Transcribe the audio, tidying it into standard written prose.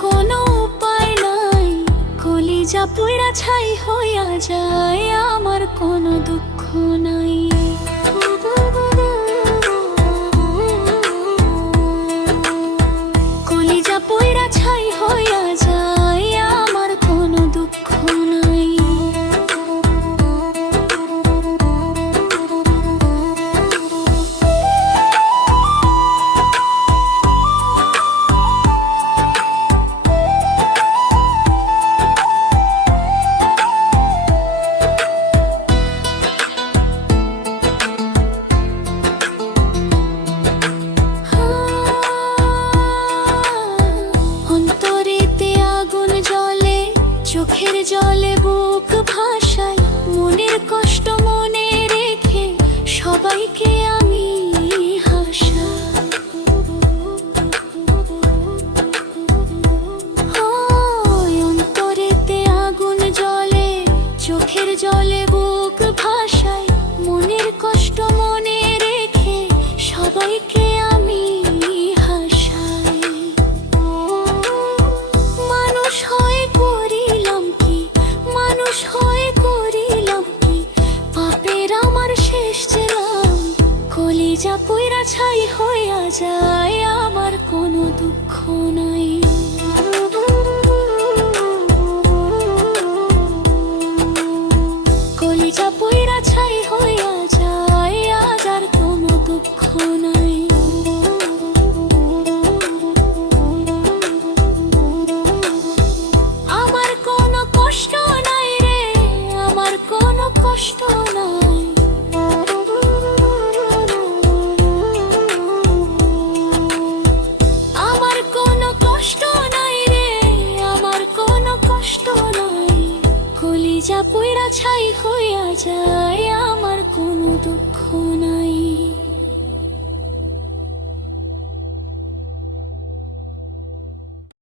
কোনো উপায় নাই, কলিজা পুইরা ছাই হইয়া যায়, আমার কোনো দুঃখ নাই। কলিজা পুইরা ছাই হইয়া যায়, আমার কোনো দুঃখ নাই। চোখের জলে বুক ভাসাই, মনের কষ্ট মনে রেখে সবাইকে আমি হাসাই। অন্তরেতে আগুন জ্বলে, চোখের জলে বুক ভাসাই, মনের কষ্ট মনে রেখে সবাইকে আমি হাসাই। মানুষ হয়ে করিলাম কি, মানুষ হয়ে করিলাম কি, পাপের আমার শেষ জেলাম, কলিজা পুইরা ছাই হইয়া যায়, আমার কোনো দুঃখ নাই। কলিজা পুইরা ছাই হইয়া যায়, আজ আর কোনো দুঃখ নাই। আমার কোনো কষ্ট নাই রে, আমার কোনো কষ্ট নাই। আমার কোনো কষ্ট নাই রে, আমার কোনো কষ্ট নাই। কলিজা পুইরা ছাই হইয়া যায়, আমার কোনো দুঃখ নাই।